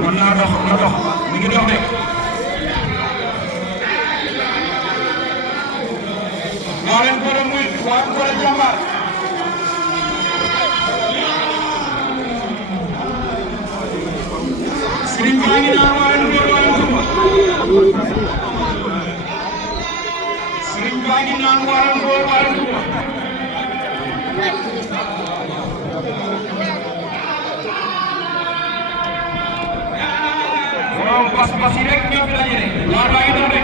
kon naa dox na dox mi ngi dox de waa leen ko muy waa ko jàmbaar Serigne baa ngi naan waa leen góor waa leen kumba Serigne baa ngi naan waa leen góor waa leen kumba pas-pas yi rek ñoo fi dajale waar baa ngi dox de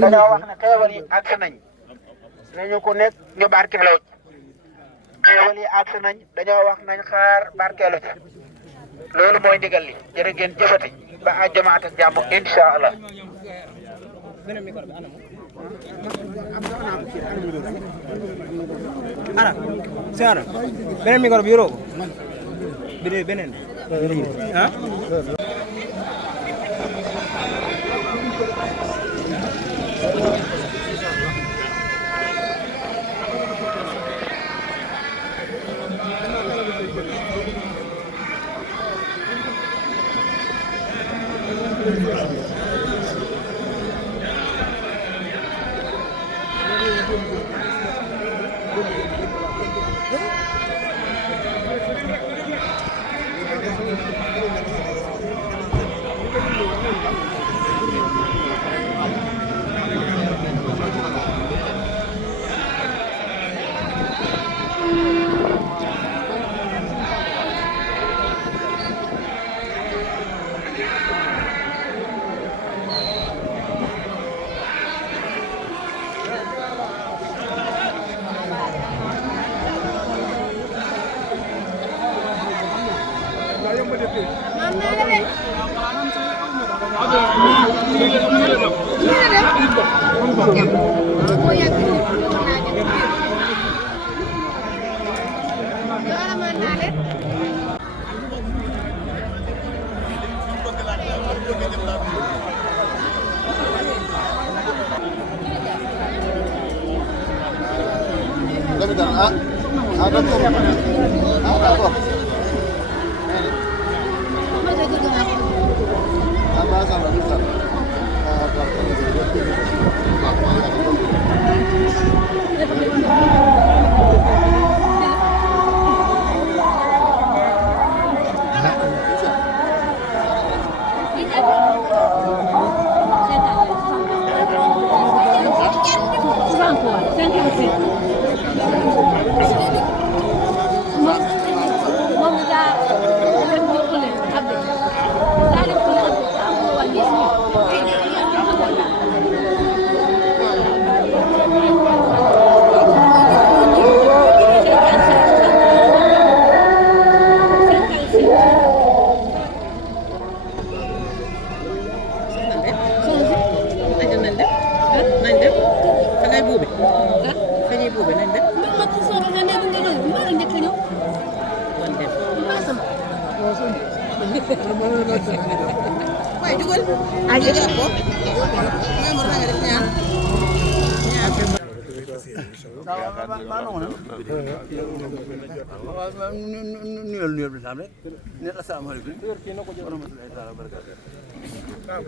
dañoo wax ne xeewal yi àgg nañ nañu ko nekk ñu barkeeloo ci xeewal yi àgg nañ dañoo wax nañ xaar barkeelu ci loolu mooy ndigal li jërë ngeen jëfati ba àjjuma ak jàmm incha allah. ana seara beneen micro bi yoroo ko bi beneen ah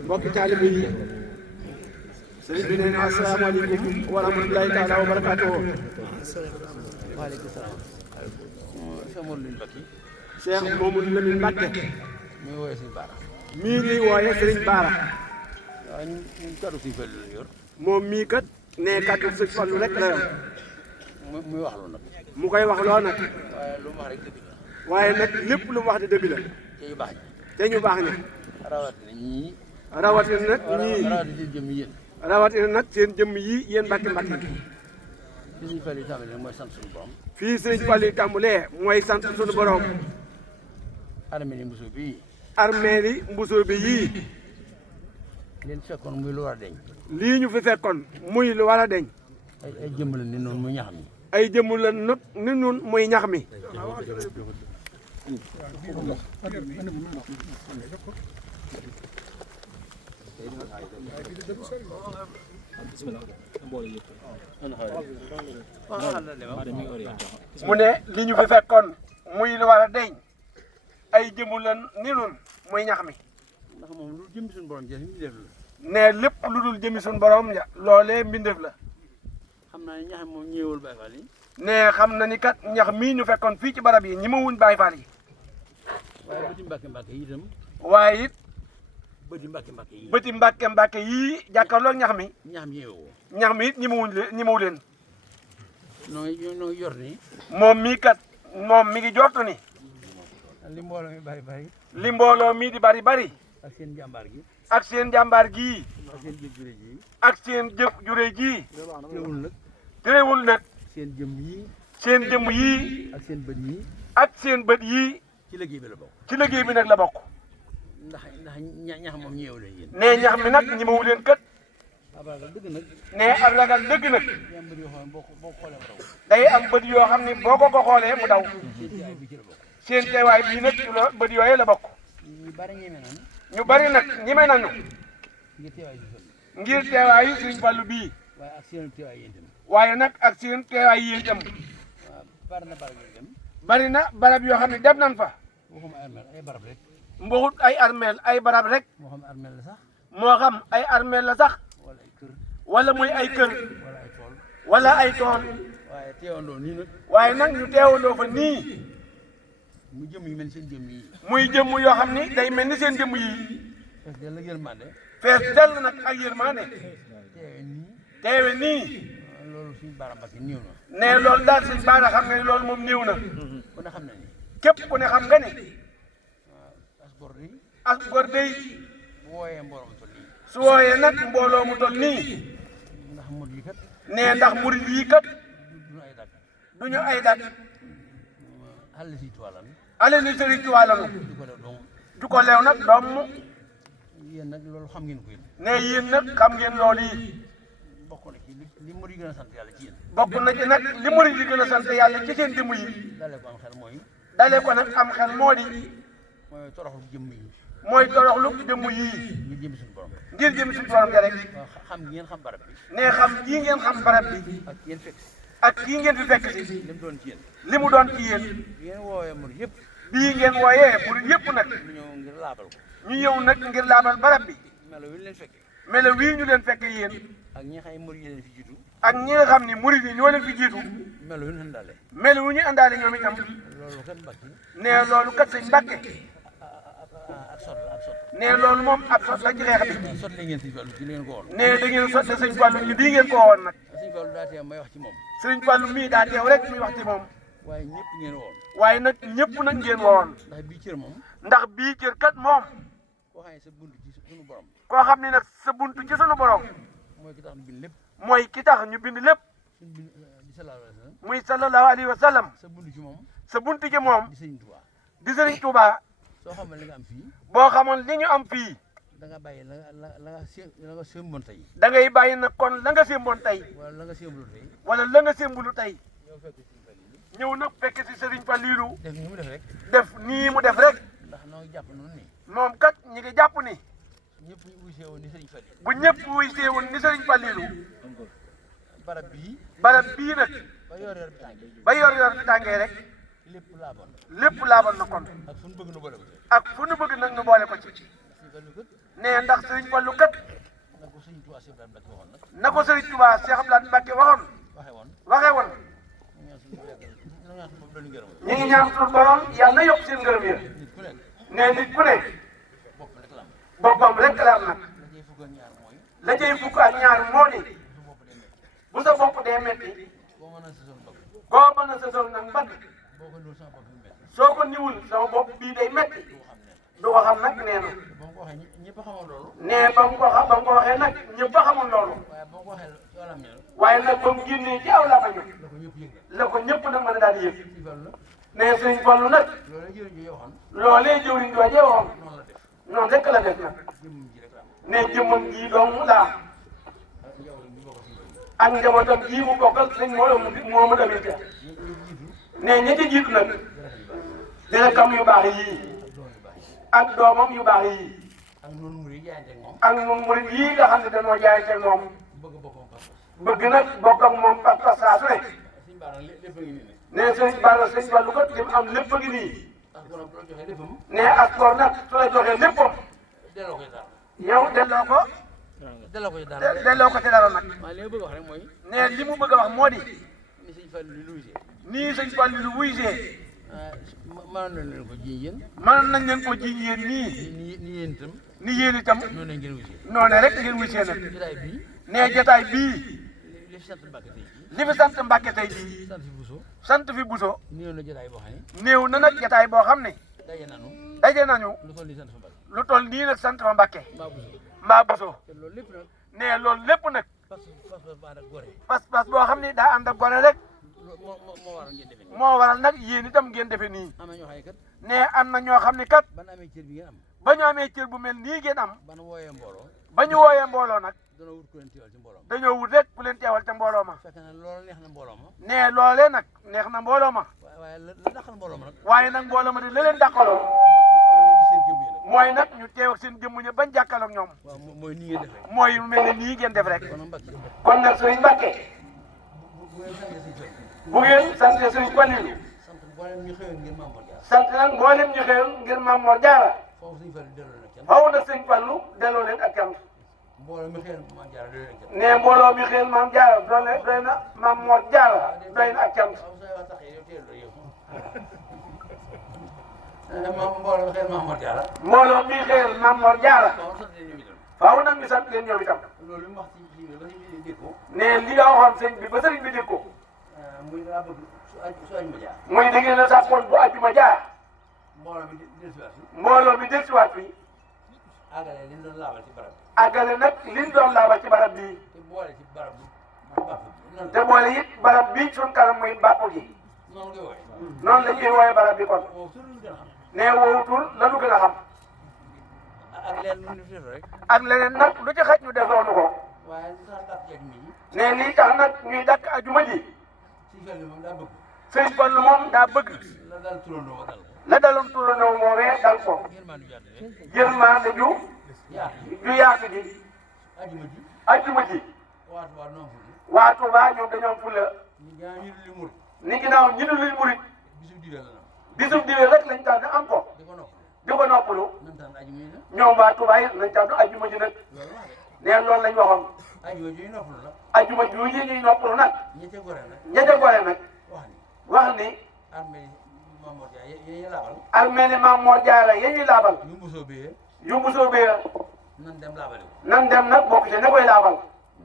mbokki taalibe yi sëriñ bi nee na asalaamaaleykum wa rahmatulahi taala wa barakaatuhu. Cheikh Mamadou Lamine Mbacké mii ñuy wooye Sëriñ Baara waaye ñun kaddu suñu fële la yor. moom mii kat ne kaddu sëñ Fallu rek la yor. muy wax loolu nag. mu koy wax loo nag. waaye lu mu wax rek dëgg la. waaye nag lépp lu mu wax di dëgg la. te yu baax ñi. te ñu baax ñi. rawatina ñii. rawatina nag ñii. rawatina seen jëmm yéen. rawatina nag seen jëmm yii yéen mbàkki mbàkki. li suñu fële tàmbalee mooy sant suñu borom. fii sëñ Fallu yi tàmbalee mooy sant suñu borom. armée ni Mbuso bii. armée li Mbuso bi yii. leen fekkoon muy lu war a deñ. lii ñu fi fekkoon muy lu war a deñ. ay jëmm la ni noonu muy ñax mi. ay jëmm la nag ni nun muy ñax mi. mu ne li ñu fi fekkoon muy lu war a deñ ay jëmm la ni nun muy ñax mi. ndax moom lu jëmmi suñu borom jeex mi def la. ne lépp lu dul jëmi suñu borom ja loolee mbindeef la. xam naa ne ñax mi moom ñëwul Baay Faal yi. ne xam na ni kat ñax mii ñu fekkoon fii ci barab yi ñi ma wuñ Baay Faal yi. waaye bëti mbàkke mbàkke yi itam. waaye it bëti mbàkke mbàkke yi. bëti mbàkke mbàkke yii jàkkaarloog ñax mi. ñax mi ñëwoo. ñax mi it ñi ma wuñ leen ñi ma wu leen. noo ngi yor nii. moom mii kat moom mi ngi jortu ni. li mbooloo mi bari bari. li mbooloo mii di bari bari. ak seen jàmbaar gi. ak seen jàmbaar gii. ak seen jëf jure ji. ak seen jëf jure jii. teewul nag. terewul nag. seen jëm yii. seen jëmm yii. ak seen bët yii. ak seen bët yii. ci liggéey bi la bokk. ci liggéey bi nag la bokk. ndax ñax moom ñëw leen yéen. nee ñax mi nag ñi ma wu leen kat. abagal dëgg nag. nee ak ragal dëgg nag. yàmbar yoo xam ne boo ko xoolee mu daw. day am bët yoo xam ne boo ko xoolee mu daw. seen teewaay bi ci la bokk. seen teewaay bii nag ci la bët yooyee la bokk. ñu bari ñeme nañ. ñu bari nag ñeme nañu. ngir teewaay bi sol. ngir teewaayu Sëriñ Fallu bii. waaye ak seen teewaay yéen itam. waaye nag ak seen teewaay yéen itam. waaw bari na barab yi dem. bari na barab yoo xam ne dem nañ fa. waxuma armeel ay barab rek. mboxut ay armeel ay barab rek. moo xam armeel la sax. moo xam ay armeel la sax. wala ay kër. wala muy ay kër. wala ay tool. wala ay tool. waaye teewandoo nii nag. waaye nag ñu teewandoo fa nii. mu jëm yi mel seen jëm yi. muy jëmm yoo xam ni day mel ni seen jëmm yi. parce que la yërmande. fees dell nag ak yërmaane. teewe nii. teewe nii. loolu suñu baaraam Mbàkke néew na. ne loolu daal suñ baara xam nga ni loolu moom néew na. ku ne xam na ni. képp ku ne xam nga ni. waaw as gor di. as gor day bu wooyee mbooloo mu toll nii. su wooyee nag mbooloo mu toll nii. ndax murid yi kat. ne ndax murid yi kat duñu ay dàgg. duñu ay dat. xale si tuwalan. ale ni Sëriñ Tuubaa lanu. di ko def dong. du ko leew nag doom. yéen nag loolu xam ngeen ko yéen. ne yéen nag xam ngeen loolu yi. bokk na ci li murid yi gën a sant yàlla ci yéen. bokk na ci nag li murid yi gën a sant yàlla ci seen jëmm yi. dalee ko am xel mooy. dalee ko nag am xel moo di. mooy toroxlu jëmm yi. mooy toroxlu jëmm yii. ñu jëm suñu borom. ngir jëm suñu borom ja rek. waaw xam ngeen xam barab bi. ne xam kii ngeen xam barab bi. ak yéen fekk si. ak kii ngeen fi fekk si. li mu doon ci yéen. li mu doon ci yéen. yéen woowee murid yëpp. bii ngeen wooyee murid yëpp nag. ñu ñëw ngir laabal ko. ñu ñëw nag ngir laabal barab bi. melo wi leen fekkee. melo wii ñu leen fekk yéen. ak ñi xay murid yi leen fi jiitu. ak ñi nga xam ni murid yi ñoo leen fi jiitu. melo wi ñu àndaale. melo wu ñu àndaale ñoom itam. loolu kat Mbàkke. ne loolu kat sëñ Mbàkke. ak sot la ak sot. ne loolu moom ab sot la ci xeex bi. sot la ngeen Sëñ Fallu ci li ngeen ko woon. ne da ngeen sotte sëñ Fallu ci bii ngeen ko woon nag. Sëñ Fallu daa tee may wax ci moom. sëñ Fallu mii daa teew rek muy wax ci moom. waaye ñëpp ngeen woon. waaye nag ñëpp nag ngeen woon. ndax bii cër moom. ndax bii cër kat moom. koo xam ne sa bunt ci suñu borom. koo xam ni nag sa buntu ci sunu borom. mooy ki tax ñu bind lépp. mooy ki tax ñu bind lépp. suñu bind di sallallahu alayhi wa sallam. muy sallallahu alayhi wa sallam. sa bunt ci moom. sa buntu ci moom. di Sëñ Tuubaa. di Sëriñ Tuubaa. soo xamal li nga am fii. boo xamoon li ñu am fii. da nga bàyyi la nga sémboon tey. da ngay bàyyi nag kon la nga sémboon tey. wala la nga sémbulu tey. wala la nga sémbulu tey. yow fekk Sëñ Fallu ñëw nag fekk si Sëriñ Fallilu. def ni mu def rek. def nii mu def rek. ndax noo ngi jàpp noonu ni. moom kat ñi ngi jàpp ni. ñëpp ñu wuysee woon ni Sëñ Fallu. bu ñëpp wuy seewoon ni Sëriñ Fallilu. barab bii. barab bii nag. ba yor bi tàngee. ba yor bi tàngee rek. lépp laaboon. lépp laabal na kon. ak fu ñu bëgg nu boole ko. ak fu nu bëgg nag nu boole ko ci. Sëñ Fallu kat. nee ndax Sëriñ Fallu kat. na ko Sëñ Tuubaa Cheikh Ibrahima Mbacke waxoon nag. na ko Sëriñ Tuubaa Cheikh Abdoulaye Mbacke waxoon. waxee woon. waxee woon. ñu ñaan suñu borom gërëm. ñu ngi ñaan suñu borom yàlla na yokk seen ngërëm ya. nit ku nekk. nee nit ku ne. bopp rek la am. boppam rek la am nag. la cay fukk ak ñaar mooy. la jëy fukk ak ñaar moo di bu sa bopp dee metti boo mën a sësoon bëgg boo mën a sësoon nag mbagg boo ko nuul sama bopp bi métti soo ko niwul sama bopp bii day metti du ko xam nag nee na ba mu ko waxee ñëpp xamoon loolu nee ba mu ko waxee nag ñëpp a xamul loolu waaye ba mu ko waxee ci wàllam ñëw waaye nag ba mu génnee ci aw làmmiñam la ko ñëpp yëg la ko ñëpp nag mën a daal di yëg ci fàllu la nee sëñ Fallu nag loolu la jëriñ ji waxoon loolee jëwriñ joojee waxoon noonu la def noonu rek la def nag jëmmum ji rek la am nee jëmmam ji dong la am ak njabootam bi bokk ci loolu ak njabootam ji mu bokkal sëñ moomu damit ja nee ñi ci jiitu nag dina kam yu baax yii ak doom yu baax yi ak doomam yu baax yii ak noonu murid jaayante ak moom ak ñun murid yii nga xam ne dañoo jaayante moom bëgg boppam pas bëgg nag bokk ak moom pas saa su ne suñu baax nag lépp a ngi nii ne nee sëñ Bara sëñ Fallu kat li mu am lépp a ngi nii ak borom bu la joxee léppam nee as gor nag su la joxee léppam delloo ko ci dara yow delloo ko delloo ko ci dara delloo ko ci dara nag waaye li ma bëgg a wax rek mooy nee li mu bëgg a wax moo di ni sëñ Fallu li luy see nii sëñ Fallu lu wuy see mënoon na leen ko ji yéen mën nañ leen ko ji yéen nii ni yéen itam ni yéen itam noonu lañ ngeen wisee noone rek ngeen wuy see nag jotaay bii nee jotaay bii li fi sant Mbàkke tey jii li fi sant Mbàkke tey jii sant fi Buso sant fi Buso néew na jotaay boo xam ne néew na nag jotaay boo xam ne daje nanu daje nañu lu toll nii sant fa Mbàkke lu toll nii nag sant fa Mbàkke mbaa Buso mbaa Buso te loolu lépp nag nee loolu lépp nag pas baa nag gore pas-pas boo xam ne daa ànd ak gone rek moo waral ngeen defe nii moo waral nag yéen itam ngeen defe nii am na ñoo xam ne kat nee am na ñoo xam ne kat ban amee cër bi ngeen am ba ñu amee cër bu mel nii ngeen am ban wooyee mbooloo ba ñu wooyee mbooloo nag dana wut ku leen teewal ci mbooloo ma dañoo wut rek ku leen teewal ca mbooloo ma fekk na loolu neex na mbooloo ma nee loolee nag neex na mbooloo ma waaye la dàqal mbooloo ma nag waaye nag mbooloo ma di la leen dàqaloo gis seen jëmm yi nag mooy nag ñu teew ak seen jëmm ña bañ jàkkaarloog ñoom waaw mooy nii ngeen def rek mooy yu mel ne nii ngeen def rek kon nag Mbàkke kon nag sëriñ Mbàkke bu ngeen santee sëñ Fallu bu ngeen sante sëriñ Fallilu sant mboolem ñu xëyoon ngeen maam Mor Jaara sant nag mboolem ñu xëyoon ngir Maam Mor Jaara foofu sëñ Fallu delloo nag kenn faw nag sëñ Fallu delloo leen ak cant mbooloo mi xëyoon maam Jaara delloo nag kenn nee mbooloo mi xëyoon Maam Jaara doy na Maam Mor Jaara doy na ak cant waaw say wax tax yow teel yow mbooloo mi xëyoon maam Mor Jaara mbooloo mi xëyoon Maam Mor Jaara waaw sant leen ñoom itam faw nag ñu sant leen ñoom itam loolu li mu wax ci ba ñu dégg ko nee li nga waxoon sëñ bi ba sëriñ bi dégg ko muy daa bëgg su añ ma jaar muy da ngeen a sàppoon bu àjjuma jaar mbooloo mi dellusiwaat fi mbooloo mi dellusiwaat fii àggale li ñu doon laabal ci barab àggale nag liñ doon laabal ci barab bii te boole ci barab bi mu bàpp noonu te boole it barab bii suñ kanam muy bàppu gi noonu koy wooye noonu la ñuy wooye barab bi kon moom su dul gën a xam nee wowutul la nu gën a xam ak leen lu ñu def rek ak leneen nag lu ci xaj ñu def loonu ko waaye li tax dàq jeeg mi nee lii tax nag ñuy dàkk ajuma ji ci fel moom daa bëgg sëñ Fallu moom daa bëgg la dal turandoo wa dal ko la daloon turandoo moomee dal ko ngeen maa nu jaate rek yërmande ju yaatu ju yaatu ji ajuma ji ajuma ji waatu waa noom fu waa Tuubaa ñoom dañoo fula ñu gaa ñu li mur ni ginnaaw ñu ne luy murit bisu diwee la nam bisum diwee rek lañ tànn am ko di ko nopp di ko noppalu nan tànn ajuma yi nag ñoom waa Tuubaa it lañ tànn ajuma ji nag loolu wax de nee loolu lañ waxoon ajuma ji ñu noppalu la ajuma ji yi ñuy noppalu nag ñi ca gore nag ña ca gore nag wax ni wax ni armée Maam Mor Jaara yéen laabal armée ni Maam Mor Jaara ya ñuy laabal ñu mbusoo bee yu mbusoo bee nan dem laabali ko nan dem nag bokk ca ña koy laabal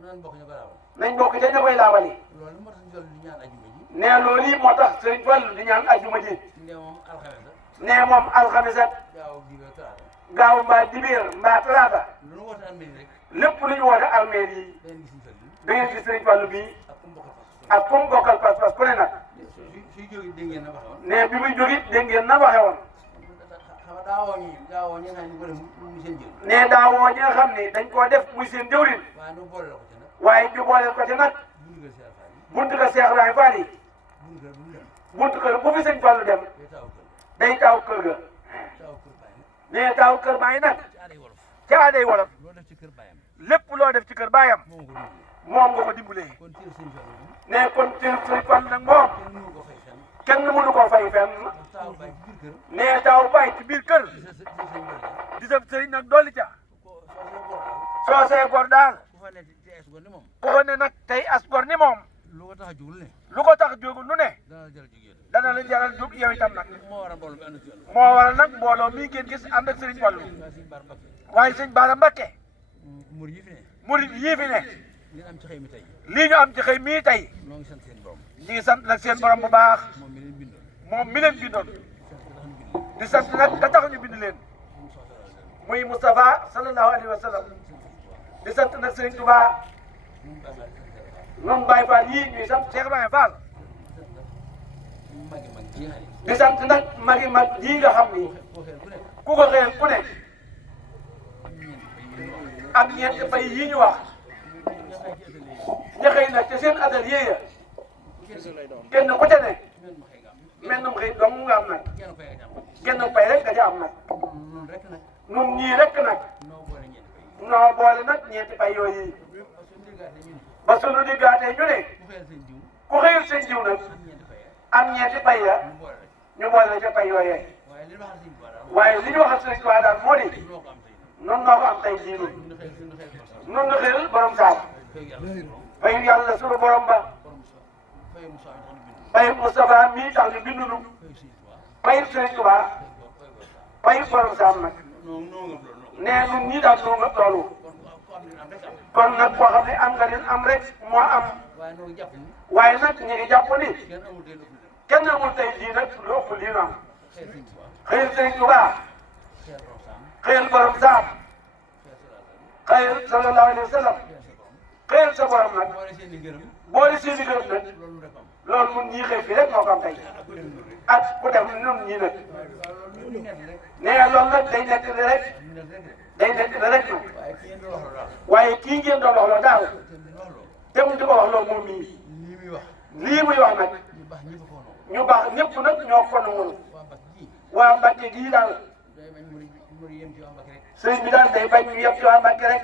nan bokk ñu ko laabal nañ bokk ca ña koy laabal yi loolu moo tax ñu toll di ñaan ajuma ji nee loolu yi moo tax sëñ Fallu di ñaan ajuma ji ndee moom alxames la nee moom alxames ak gaaw diwee talaata gaaw mbaa dibéer mbaa talaata lu nu woote armée rek lépp lu ñu woote armée yi dañu gis ñu fel bi da ngeen gis sëñ Fallu bii ak ku mu bokkal fas ak comme bokkal pas-pas ku ne nag suy jóge dégg ngeen na waxoon nee bi muy jógit dégg ngeen na waxe woon xam nga daa woo ñi nga xam ne ko def mu seen jël nee daa woo ñi nga xam ni dañ koo def muy seen jëwrin waaye nu boole la ko ci nag waaye ñu booleel ko ci nag bundu kër Cheikh Fall yi buntu ko Seex Ibrahima Fall yi bundu kër bu mu dem buntu kër bu fi sëñ Fallu dem day taaw kër day taaw kër ga taaw kër bàyyi nee taaw kër baa ngi nag ci aaday wolof ci aaday wolof loo def ci kër bàyyam lépp loo def ci kër baayam moom ko dundee moom nga ko dimbalee kon cër sëñ Fall moom nee kon sëñ Fallu nag moom kenn mënu ko fay fenn kenn mënu koo fay fenn ndax taaw bàyyi ci biir kër nee taaw baay ci biir kër di sa sëñ Fall di sa sëriñ nag dolli ca ko soo góor daal soo see gor daal ku fa nekk ci es go ni moom ku ko ne nag tey as gor ni moom lu ko tax a jugul ne lu ko tax jógu lu ne dana la jël jógee dana la jaral jóg yow itam nag moo waral mbooloo bi ànd ci yoon moo waral nag mbooloo mii ngeen gis ànd ak sëriñ Fallu waaye sëñ Bara Mbakke waaye sëñ Bara Mbakke mur yi fi ne murid yii fi ne li am ci xëy mi tey lii ñu am ci xëy mii tey noo ngi sant seen borom ñu ngi sant nag seen borom bu baax moom mi leen bindoon moom mi leen bindoon di sant nag ka tax ñu bind leen muy Moustapha sallallahu alayhi wa sallam di sant nag Serigne Touba noonu Baye Fall yii ñuy sant Cheikh Ibrahima Fall magi mag ji nga xam di sant nag magi mag yii nga xam ni ne ku ko xëyal ku ne ak ñeenti bay yii ñu wax ña xëy nag te seen atelier ya kenn ku ca ne mel na mu xëy dong nga am nag kenn bay rek nga ca am nag noonu rek nag ñun ñii rek nag noo boole ñeent bay noo boole nag ñeenti bay yooyu ba sunu diggaatee ñu ne ku xëyal seen jiw ku xëyal seen jiw nag am ñeenti am ñeenti bay bay ya ñu boole rek ñu boole ca bay yooyee waaye li waxal seen jiw daal waaye li ñu waxal Sëriñ Tuubaa daal moo di noo ko am tey noonu noo ko am tey jii nii noonu nga xëyal borom saam fayu yàlla sunu borom ba fayu Moustapha mii tax ñu bindu nu fayu Sëriñ Tuubaa fayu borom saam nag nee ñun ñii daal noo nga loolu kon nag koo xam ne am nga leen am rek moo am waaye noo jàpp ni waaye nag ñu ngi jàpp ni kenn amul tey lu kenn amul tey jii nag lu ëpp lii nu am xëy seen xëyal Sëriñ jiw Tuubaa xëy borom saam xëyal borom saam xëy xëyal sallallahu alayhi wa sallam xëyal sa borom nag boole seen i ngërëm boole seen i gërëm nag loolu rek am loolu mun ñii xëy fii rek moo ko am tey ak ku dem ñun ñii nag loolu ñu nekk rek nee loolu nag day nettali rek ñu nekk rek day nettali rek nag waaye ki ngeen doon wax waaye kii ngeen doon wax loolu daal loolu daal te di wax loolu te mu di ko wax loolu moom mii lii muy wax lii muy wax nag ñu baax ñi fa ko noonu ñu baax ñëpp nag ñoo ko nangul waa Mbacke ji waa Mbacke gii daal day bañ mu yem ci waa Mbacke rek sëriñ bi daal day bañ ñu yëpp ci waa Mbacke rek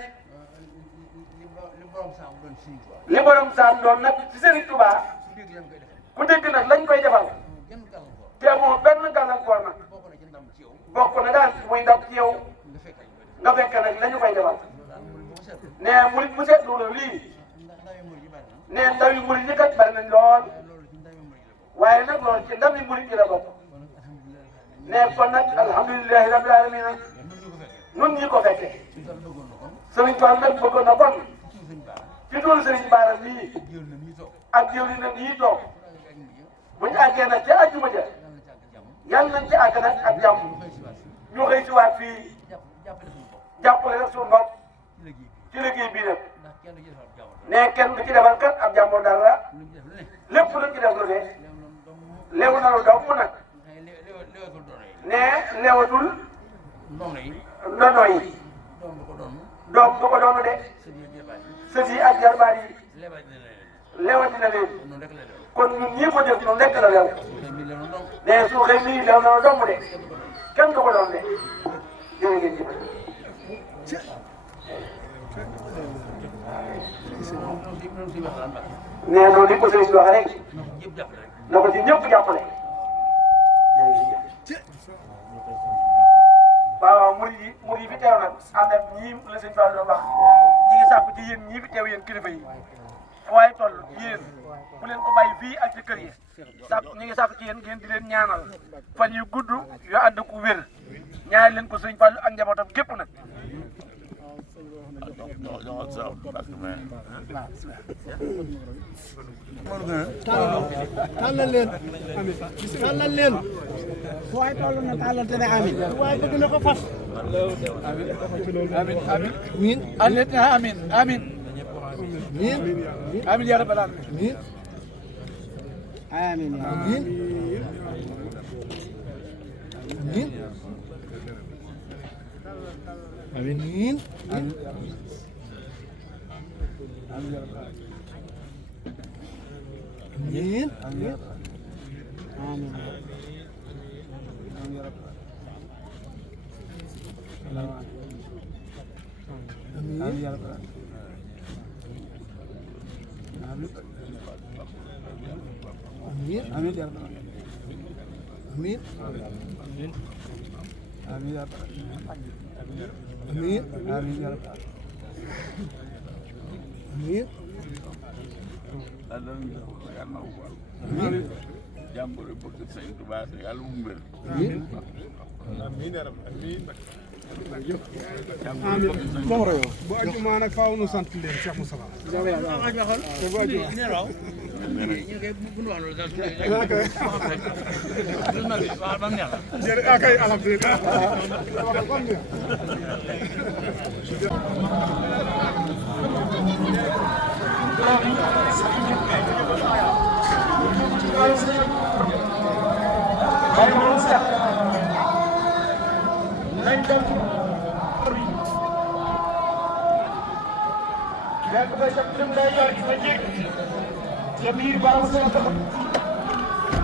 li borom saam doon Sëriñ Tuubaa li borom saam doon nag ci Sëriñ Tuubaa su dégg lañ koy defal ku dégg nag lañ koy defal genn gàllankoor te amoo benn gàllankoor nag bokk na ci ndam ci yow bokk na daal muy ndam ci yow nga fekkal ñu koy def nga fekk nag la ñu koy defal loolu daal mooy bu ma seetlu nee murit bu seetlu la lii ndax ndawi murid yi bari na nee ndaw yi murit yi kat bari nañ lool waaye loolu ci ndawi murid yi la bokk waaye nag loolu ci ndam yi murit yi la bokk kon nag alhamdulilah nee kon nag alhamdulilahi rabbil alamin nag ñun ñu ko fekkee nun ñi ko fekkee suñu dara bëggoon na kon Sëriñ Tuubaa nag bëggoon na kon suñu sëñ baara ci dul Sëriñ Baara mii jël na nii toog ak jëwri nag yii toog ku nekk ak mujj bu ñu àggee nag ca àjjuma ja yàlla na ci àgg yàlla nañ ci àgg jàmm nag ak jàmm ñu xëy si waat ñu xëy si waat fii jàppale suñu bopp jàppale rek suñu bopp ci liggéey bi ci liggéey bii nag ndax kenn du ci defal jàmm nee kenn du ci defal kat ab jàmbur dara lu ñu def lu ne lépp luñ ci def lu ne léegi noonu doomu léewu na lu daw mu nag léewatul doon yi nee leewatul ndono yi ndono yi doom du ko doon doom du ko doonu de sëñ yi jëbaat yi sët yi ak jarbaat yi leebaat dina leen leewati na leen noonu rek la def kon ñun ñii ko def noonu nekk la leew xëy mi leen doom nee su xëy nii leew na lu dong de kenn du ko doon de jërë ngeen jëf noonu si waxtaan Mbacke nee noonu li ko sëriñ bi wax rek na ko ñëpp jàppale na ko ci ñëpp jàppale rek waaw murid yi fi teew nag ànd ak ñii la sëñ Fall doon wax ñi ngi sàkku ci yéen ñii fi teew yéen kilifa yi fu waay toll yéen bu leen ko bàyyi fii ak ci kër yi sàkku ñi ngi sàkku ci yéen ngeen di leen ñaanal fan yu gudd yu ànd ku wér ñaanal leen ko sëñ Fall ak njabootam gépp nag tàllal leen tàllal leen fu waay toll na tàllal te ne amin waaye bëgg na ko fas amin amin miin amin amin amin miin amin ya rabbal alamin miin amin miin miin amin miin miin amin amin amin ya rabbal amin amin ya rabbal amin amin ya rabbal amin amin jàmbur bëgg Sëñ Tuubaa yàlla mu wér amin amiin ya rabbal amiin amiin moom rayo bu ajuma nag faaw nu sant leen Cheikh Moustapha bu ajuma akay alhamdulillah nekk ba ca lim lay yor ci sa njëkk ca biir barabu seen dëkk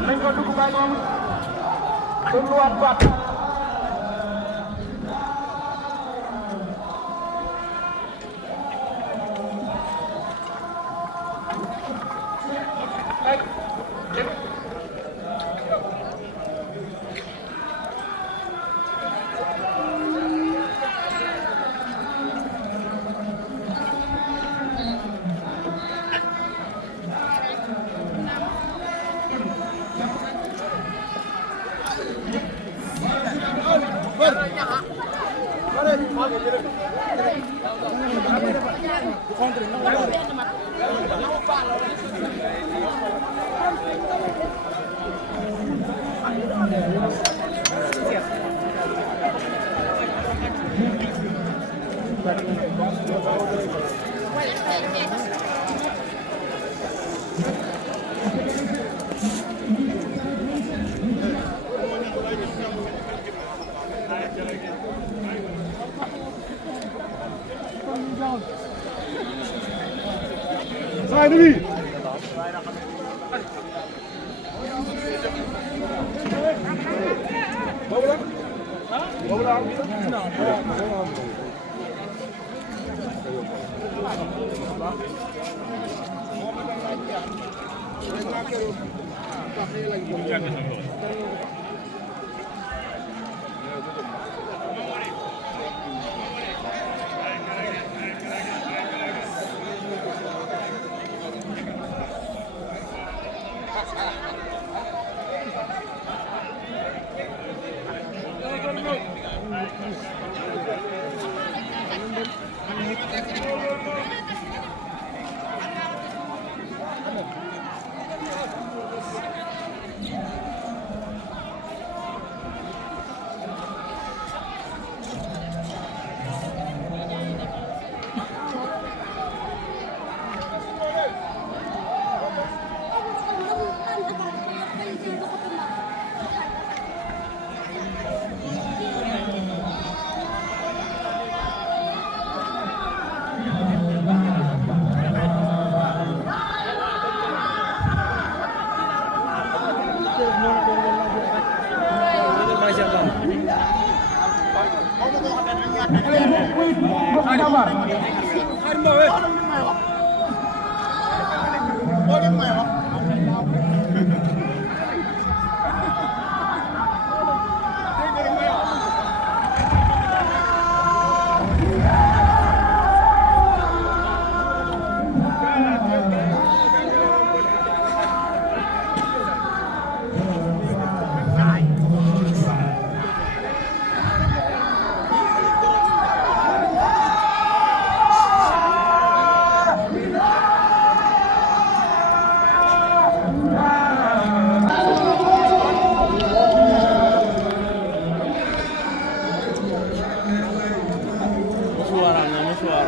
nañ ko dugg ba moom dégluwaat baat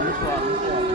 Musuar.